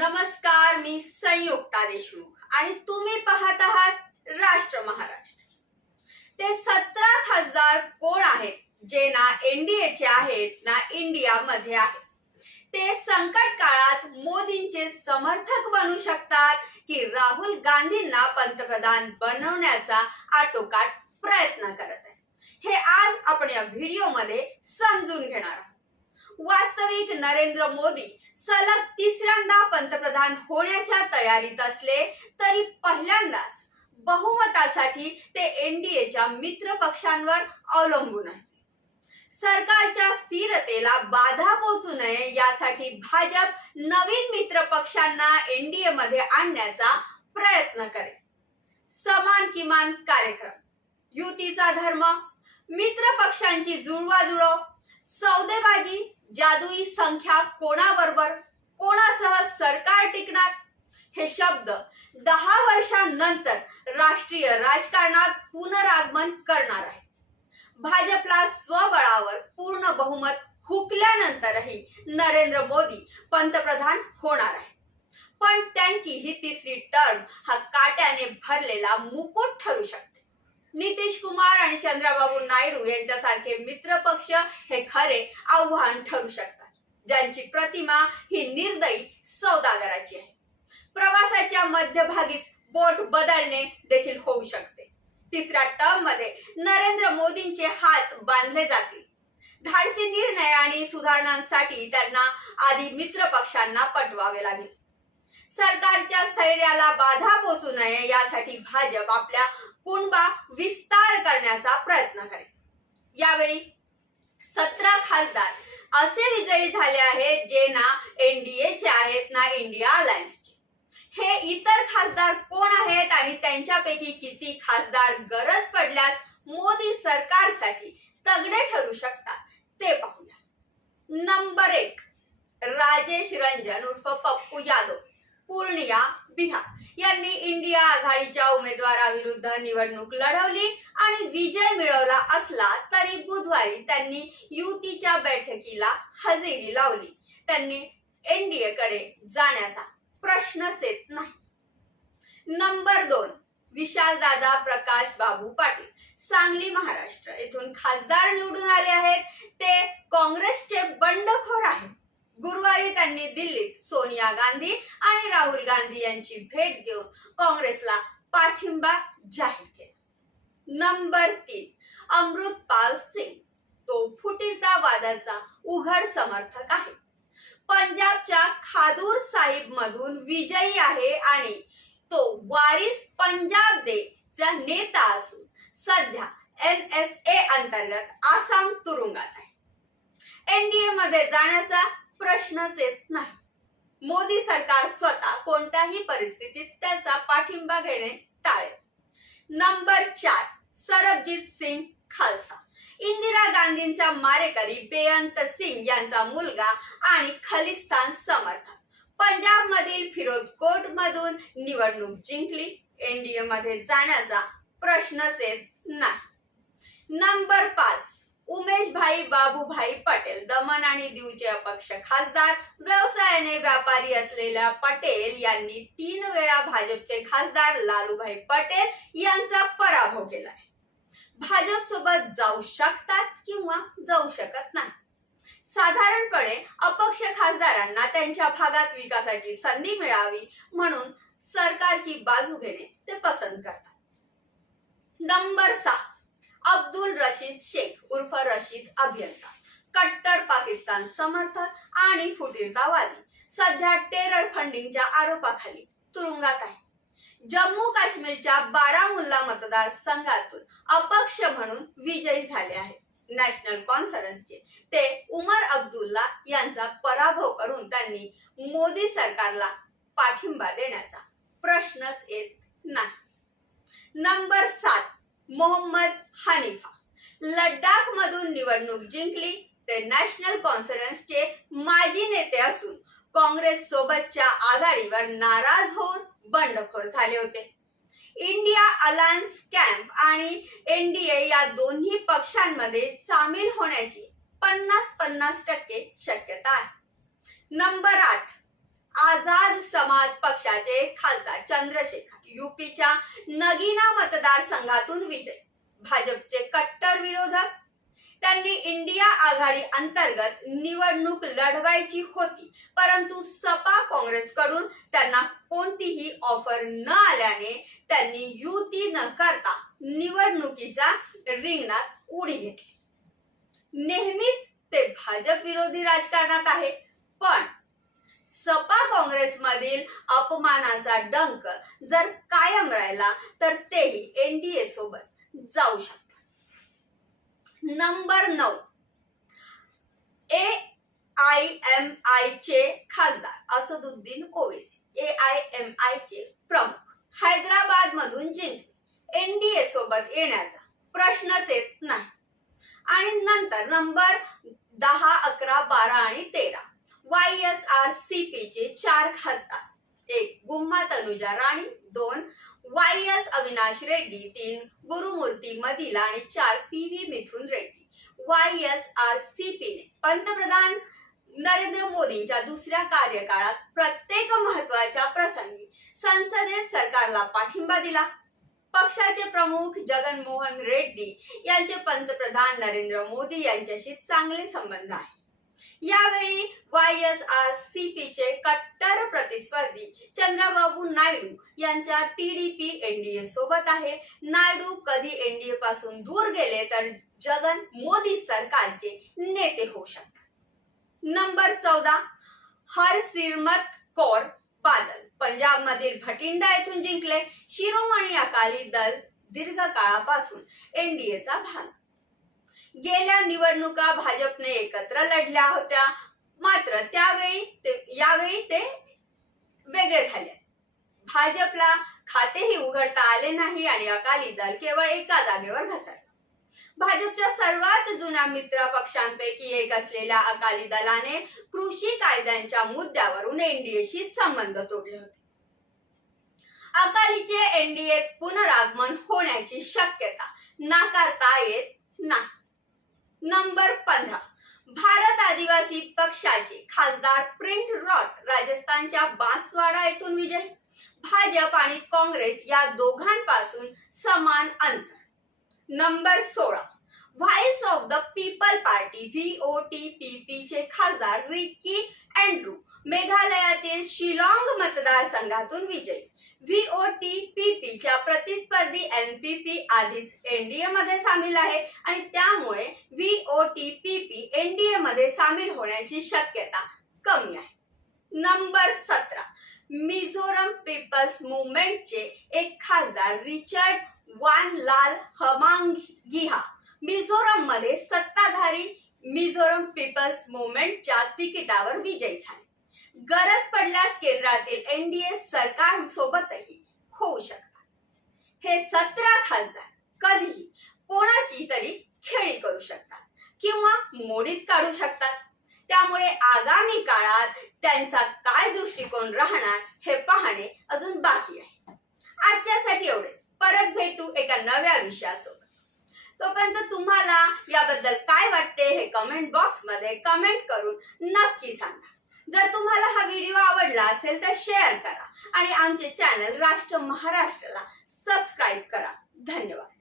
नमस्कार मी संयुक्ता देशमुख आणि तुम्ही पाहत आहात राष्ट्र महाराष्ट्र. ते सतरा खासदार कोण आहेत? जे ना एनडीएचे आहेत ना इंडियामध्ये आहेत. ते संकट काळात मोदींचे समर्थक बनू शकतात की राहुल गांधींना पंतप्रधान बनवण्याचा आटोकाट प्रयत्न करत आहे हे आज आपण या व्हिडिओमध्ये समजून घेणार आहोत. वास्तविक नरेंद्र मोदी सलग तिसऱ्यांदा पंतप्रधान होण्याच्या तयारीत असले तरी पहिल्यांदाच बहुमतासाठी ते एनडीएच्या मित्र पक्षांवर अवलंबून असते. सरकारच्या स्थिरतेला बाधा पोहोचू नये यासाठी भाजप नवीन मित्र पक्षांना एनडीए मध्ये आणण्याचा प्रयत्न करेल. समान किमान कार्यक्रम युतीचा धर्म मित्र पक्षांची जुळवाजुळव सौदेबाजी जादुई संख्या कोणाबरोबर कोणासह सरकार टिकणार? हे शब्द दहा वर्षांनंतर राष्ट्रीय राजकारणात पुनरागमन करणार आहे. भाजपला स्वबळावर पूर्ण बहुमत हुकल्यानंतरही नरेंद्र मोदी पंतप्रधान होणार आहे. पण त्यांची ही तिसरी टर्म हा काट्याने भरलेला मुकुट ठरू शकते. नितीश कुमार आणि चंद्राबाबू नायडू यांच्यासारखे मित्र पक्ष हे खरे आव्हान ठरू शकतात. ज्यांची प्रतिमा ही निर्दयी सौदागराची आहे. प्रवासाच्या मध्यभागीच बोट बदलणे देखील होऊ शकते. तिसऱ्या टर्ममध्ये नरेंद्र मोदींचे हात बांधले जातील. धाडसी निर्णय आणि सुधारणांसाठी त्यांना आधी मित्र पक्षांना पटवावे लागेल. सरकारच्या स्थैर्याला बाधा पोचू नये यासाठी भाजप आपल्या कुणबा विस्तार करण्याचा प्रयत्न करेल. यावेळी सतरा खासदार असे विजयी झाले आहेत जे ना एनडीएचे आहेत ना इंडिया अलायन्सचे हे इतर खासदार कोण आहेत आणि त्यांच्यापैकी किती खासदार गरज पडल्यास मोदी सरकारसाठी तगडे ठरू शकतात ते पाहूया. नंबर एक राजेश रंजन उर्फ पप्पू यादव पूर्णिया बिहार. यांनी इंडिया आघाडीच्या उमेदवाराविरुद्ध निवडणूक लढवली आणि विजय मिळवला असला तरी बुधवारी त्यांनी युतीच्या बैठकीला हजेरी लावली. त्यांनी एनडीए कडे जाण्याचा प्रश्नच येत नाही. नंबर दोन विशालदादा प्रकाश बाबू पाटील. सांगली महाराष्ट्र. येथून खासदार निवडून आले आहेत. ते काँग्रेसचे बंडखोर आहेत. गुरुवारी त्यांनी दिल्लीत सोनिया गांधी आणि राहुल गांधी यांची भेट घेऊन काँग्रेसला पाठिंबा जाहीर केला. नंबर तीन अमृतपाल सिंग. तो फुटीरतावादाचा उघड समर्थक आहे. पंजाबच्या खादूर साहिब मधून विजयी आहे आणि तो वारिस पंजाब दे चा नेता असून सध्या एन एस ए अंतर्गत आसाम तुरुंगात आहे. एनडीए मध्ये जाण्याचा प्रश्नच येत नाही. मोदी सरकार स्वतः कोणत्याही परिस्थितीत त्याचा पाठिंबा घेणे टाळेल. नंबर चार सरबजीत सिंग खालसा. इंदिरा गांधींच्या मारेकरी बेअंत सिंग यांचा मुलगा आणि खलिस्तान समर्थक. पंजाब मधील फिरोजकोट मधून निवडणूक जिंकली. एनडीए मध्ये जाण्याचा प्रश्नच येत नाही. नंबर पाच उमेश भाई बाबूभाई पटेल दमण आणि दीवचे अपक्ष खासदार व्यवसायाने व्यापारी असलेल्या पटेल यांनी तीन वेळा भाजपचे खासदार लालूभाई पटेल यांचा पराभव केलाय. भाजप सोबत जाऊ शकतात किंवा जाऊ शकत नाही. साधारणपणे अपक्ष खासदारांना त्यांच्या भागात विकासाची संधी मिळावी म्हणून सरकारची बाजू घेणे ते पसंत करतात. नंबर सात अब्दुल रशीद शेख उर्फ रशीद अभियंता. कट्टर पाकिस्तान समर्थक आणि फुटीरतावादी. सध्या टेरर फंडिंगच्या आरोपाखाली तुरुंगात आहे. जम्मू काश्मीरच्या बारामुल्ला मतदारसंघातून अपक्ष म्हणून विजयी झाले आहेत नॅशनल कॉन्फरन्सचे ते उमर अब्दुल्ला यांचा पराभव करून त्यांनी मोदी सरकारला पाठिंबा देण्याचा प्रश्नच येत नाही. नंबर सात. मोहम्मद हनीफा. लडाख मधून निवडणूक जिंकली ते नॅशनल कॉन्फरन्सचे माजी नेते असून काँग्रेस सोबतच्या आघाडीवर नाराज होऊन बंडखोर झाले होते. इंडिया अलायन्स कॅम्प आणि एनडीए या दोन्ही पक्षांमध्ये सामील होण्याची पन्नास पन्नास टक्के शक्यता आहे. नंबर आठ आझाद समाज पक्षाचे खासदार चंद्रशेखर युपीच्या नगीना मतदारसंघातून विजय. भाजपचे कट्टर विरोधक. त्यांनी इंडिया आघाडी अंतर्गत निवडणूक लढवायची होती परंतु सपा काँग्रेसकडून त्यांना कोणतीही ऑफर न आल्याने त्यांनी युती न करता निवडणुकीचा रिंगणात उडी घेतली. नेहमीच ते भाजप विरोधी राजकारणात आहे पण सपा काँग्रेसमधील अपमानाचा डंक जर कायम राहिला तर तेही एनडीए सोबत जाऊ शकतात. नंबर नऊ. ए आय एम आय चे खासदार Asaduddin Owaisi A I M I चे प्रमुख. हैदराबाद मधून जिंकले. एनडीए सोबत येण्याचा प्रश्नच येत नाही. आणि नंतर नंबर दहा अकरा बारा आणि तेरा. Y S R C P चे चार खासदार. एक गुम्मा तनुजा राणी दोन वाय एस अविनाश रेड्डी तीन गुरुमूर्ती मदिला आणि चार P V Mithun Reddy. Y S R C पीने पंतप्रधान नरेंद्र मोदींच्या दुसऱ्या कार्यकाळात प्रत्येक महत्त्वाच्या प्रसंगी संसदेत सरकारला पाठिंबा दिला. पक्षाचे प्रमुख जगनमोहन रेड्डी यांचे पंतप्रधान नरेंद्र मोदी यांच्याशी चांगले संबंध आहे यावेळी Y S R C P चे कट्टर प्रतिस्पर्धी चंद्रबाबू नायडू यांच्या टीडीपी एनडीए सोबत आहे. नायडू कधी एनडीए पासून दूर गेले तर जगन मोदी सरकारचे नेते होऊ शकतात. नंबर चौदा हरसिरमत कौर बादल. पंजाब मधील भटिंडा येथून जिंकले. शिरोमणी अकाली दल दीर्घ काळापासून एनडीएचा भाग गेल्या निवडणुका भाजपने एकत्र लढल्या होत्या. मात्र त्यावेळी ते यावेळी ते वेगळे झाले. भाजपला खातेही उघडता आले नाही आणि अकाली दल केवळ एका जागेवर घसरला. भाजपच्या सर्वात जुन्या मित्र पक्षांपैकी एक असलेल्या अकाली दलाने कृषी कायद्यांच्या मुद्द्यावरून एनडीएशी संबंध तोडले होते. अकालीचे एनडीएत पुनरागमन होण्याची शक्यता नाकारता येत नाही. नंबर पंधरा. भारत आदिवासी पक्षाचे खासदार प्रिंट रॉट राजस्थानच्या बांसवाडा येथून विजय. भाजप आणि काँग्रेस या दोघांपासून समान अंतर. नंबर सोळा. Voice of the people party V O T P P चे खासदार रिकी अँड्रू. मेघालयातील शिलाँग मतदारसंघातून विजयी. V O T P P च्या प्रतिस्पर्धी एन पी पी आधीच एनडीए मध्ये सामील आहे आणि त्यामुळे V O T P P NDA मध्ये सामील होण्याची शक्यता कमी आहे. नंबर सतरा मिझोरम पीपल्स मुवमेंटचे एक खासदार रिचर्ड वान लाल हमांगिहा मिझोरममध्ये सत्ताधारी मिझोरम पीपल्स मुवमेंटच्या तिकिटावर विजयी झाले. गरज पडल्यास केंद्रातील एनडीए सरकार सोबतही होऊ शकतात. हे सतरा खासदार कधीही कोणाची तरी खेळी करू शकतात किंवा मोडीत काढू शकतात. त्यामुळे आगामी काळात त्यांचा काय दृष्टिकोन राहणार हे पाहणे अजून बाकी आहे. आजच्यासाठी एवढेच. परत भेटू एका नव्या विषयासोबत. तोपर्यंत तुम्हाला याबद्दल काय वाटते हे कमेंट बॉक्समध्ये कमेंट करून नक्की सांगा. जर तुम्हाला हा व्हिडिओ आवडला असेल तर शेअर करा आणि आमचे चॅनल राष्ट्र महाराष्ट्राला सबस्क्राईब करा. धन्यवाद.